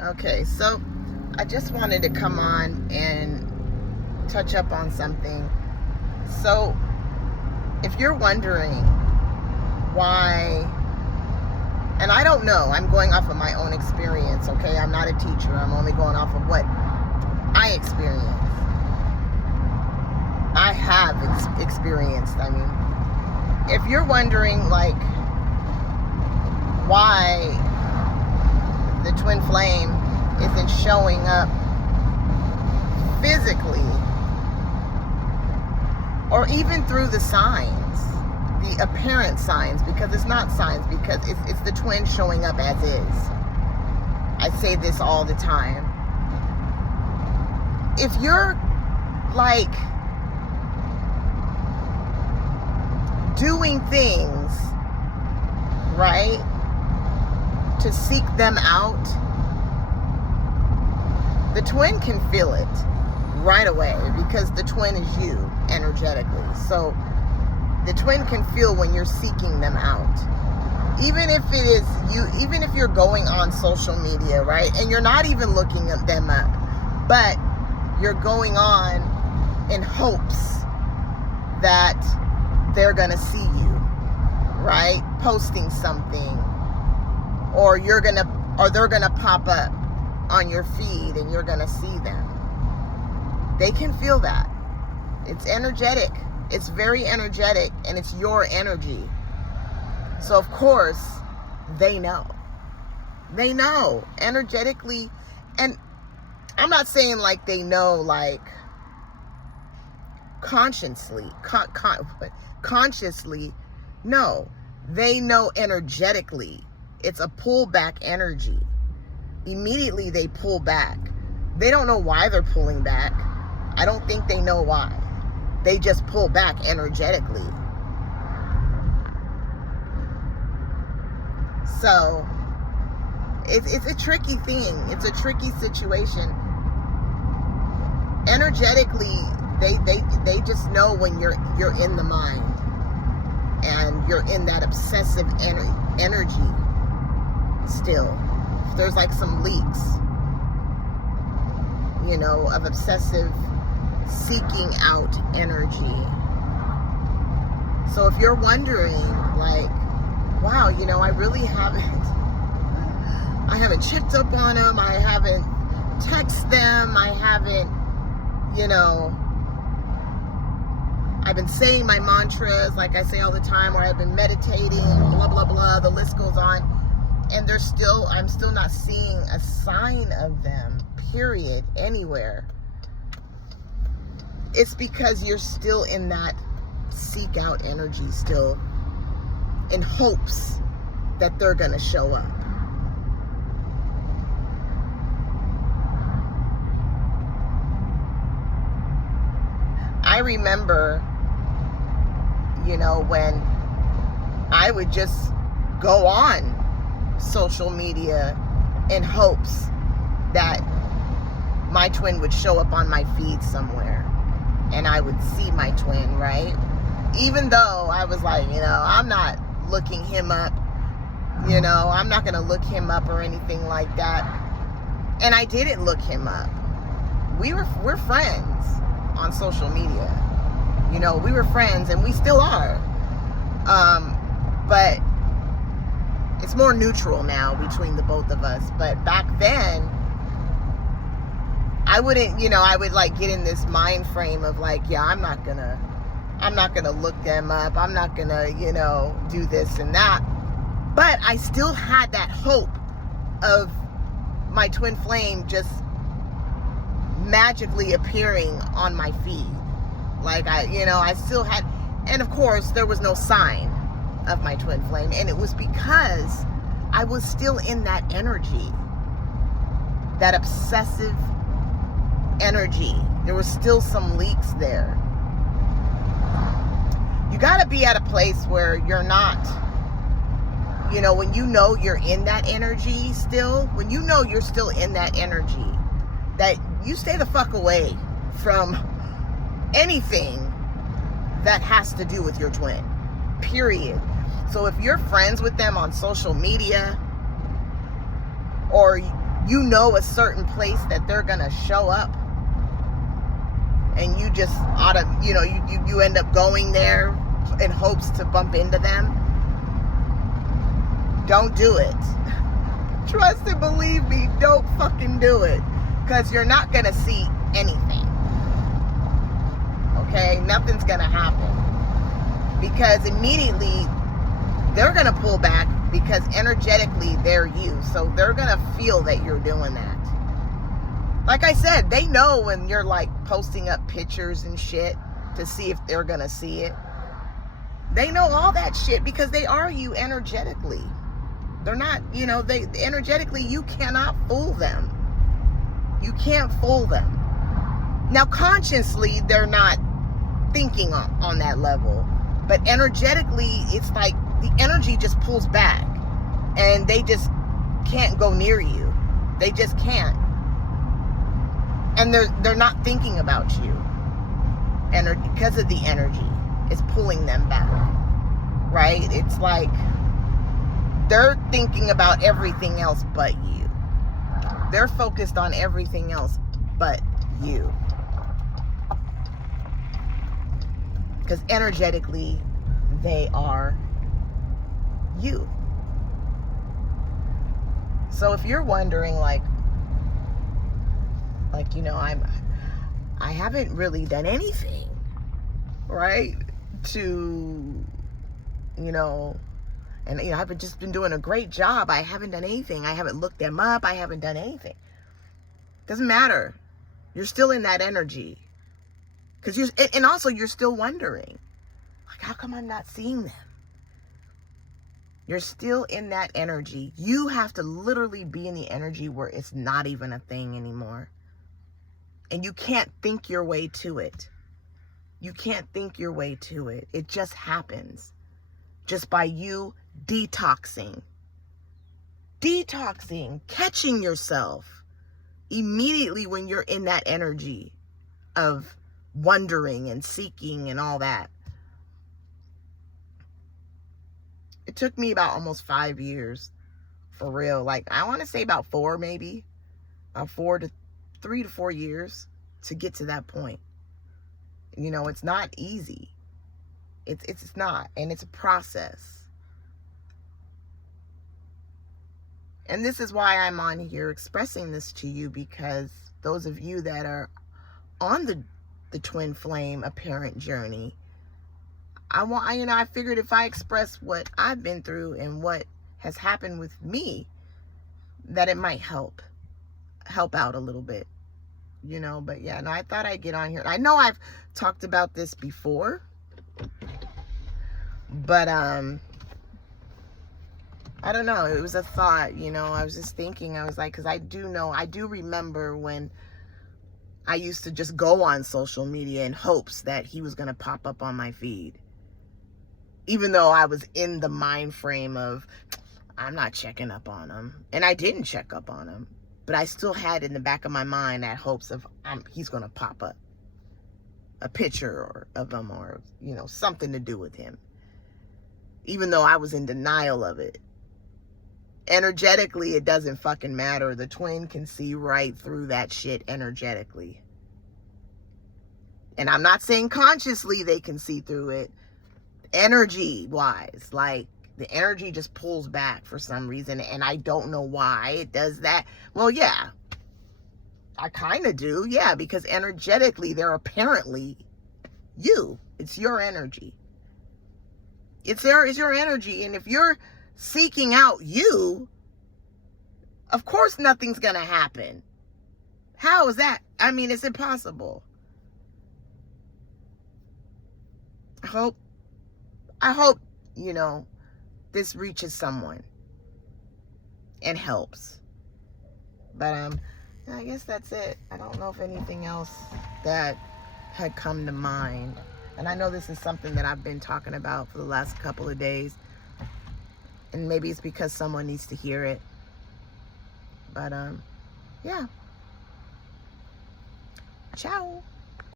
Okay, so I just wanted to come on and touch up on something. So, if you're wondering why, and I don't know, I'm going off of my own experience, okay? I'm not a teacher, I'm only going off of what I experienced. I have experienced, I mean. If you're wondering, like, why the twin flame isn't showing up physically or even through the signs, the apparent signs, because it's not signs, because it's the twin showing up as is. I say this all the time. If you're like doing things, right, to seek them out, the twin can feel it right away because the twin is you energetically. So the twin can feel when you're seeking them out. Even if it is you, even if you're going on social media, right, and you're not even looking at them up, but you're going on in hopes that they're gonna see you, right, posting something, or they're gonna pop up on your feed and you're gonna see them. They can feel that. It's energetic. It's very energetic, and it's your energy. So of course they know. They know energetically, and I'm not saying like they know like consciously. Consciously, no. They know energetically. It's a pullback energy. Immediately they pull back. They don't know why they're pulling back. I don't think they know why. They just pull back energetically. So it's a tricky thing. It's a tricky situation. Energetically, they just know when you're in the mind and you're in that obsessive energy still. If there's like some leaks, you know, of obsessive seeking out energy. So if you're wondering, like, wow, you know, I haven't checked up on them, I haven't texted them, I haven't, you know, I've been saying my mantras like I say all the time, or I've been meditating, blah, blah, blah, the list goes on, and I'm still not seeing a sign of them, period, anywhere. It's because you're still in that seek out energy still, in hopes that they're gonna show up. I remember, you know, when I would just go on social media in hopes that my twin would show up on my feed somewhere and I would see my twin, right? Even though I was like, you know, I'm not looking him up, you know, I'm not gonna look him up or anything like that. And I didn't look him up. We're friends on social media. You know, we were friends and we still are. But it's more neutral now between the both of us. But back then, I wouldn't, you know, I would like get in this mind frame of like, yeah, I'm not gonna look them up. I'm not gonna, you know, do this and that. But I still had that hope of my twin flame just magically appearing on my feed. Like I still had, and of course there was no sign of my twin flame, and it was because I was still in that energy, that obsessive energy. There was still some leaks there. You got to be at a place where you're not, you know, when you know you're in that energy still, when you know you're still in that energy, that you stay the fuck away from anything that has to do with your twin, period. So if you're friends with them on social media, or you know a certain place that they're gonna show up, and you just you end up going there in hopes to bump into them. Don't do it. Trust and believe me, don't fucking do it, because you're not gonna see anything. Okay, nothing's gonna happen, because immediately they're gonna pull back, because energetically they're you, so they're gonna feel that you're doing that. Like I said, they know when you're like posting up pictures and shit to see if they're gonna see it. They know all that shit because they are you energetically. They're not, they energetically, you cannot fool them. You can't fool them. Now, consciously, they're not thinking on that level, but energetically, it's like the energy just pulls back, and they just can't go near you. They just can't, and they're not thinking about you, and because of the energy, it's pulling them back. Right? It's like they're thinking about everything else but you. They're focused on everything else but you. Because energetically, they are you. So if you're wondering, I haven't really done anything, right? I've just been doing a great job. I haven't done anything. I haven't looked them up. I haven't done anything. Doesn't matter. You're still in that energy. And also you're still wondering, how come I'm not seeing them? You're still in that energy. You have to literally be in the energy where it's not even a thing anymore. And you can't think your way to it. You can't think your way to it. It just happens. Just by you detoxing, catching yourself immediately when you're in that energy of wondering and seeking and all that. It took me about almost 5 years, for real. I want to say about 4, maybe. About 3 to 4 years to get to that point. It's not easy. It's not. And it's a process. And this is why I'm on here expressing this to you, because those of you that are on the twin flame apparent journey, I figured if I express what I've been through and what has happened with me, that it might help out a little bit, but yeah, no, I thought I'd get on here. I know I've talked about this before, but I don't know, it was a thought, I was just thinking, I was like, because I do remember when I used to just go on social media in hopes that he was going to pop up on my feed. Even though I was in the mind frame of, I'm not checking up on him. And I didn't check up on him. But I still had in the back of my mind that hopes of he's going to pop up a picture of him, or, something to do with him. Even though I was in denial of it. Energetically, it doesn't fucking matter. The twin can see right through that shit energetically. And I'm not saying consciously they can see through it. Energy-wise, the energy just pulls back for some reason, and I don't know why it does that. Well, yeah, I kind of do, yeah, because energetically they're apparently you. It's your energy. It's your energy, and if you're seeking out you, of course nothing's gonna happen. How is that? I mean, it's impossible. I hope, this reaches someone and helps. But I guess that's it. I don't know if anything else that had come to mind. And I know this is something that I've been talking about for the last couple of days. And maybe it's because someone needs to hear it. But yeah. Ciao.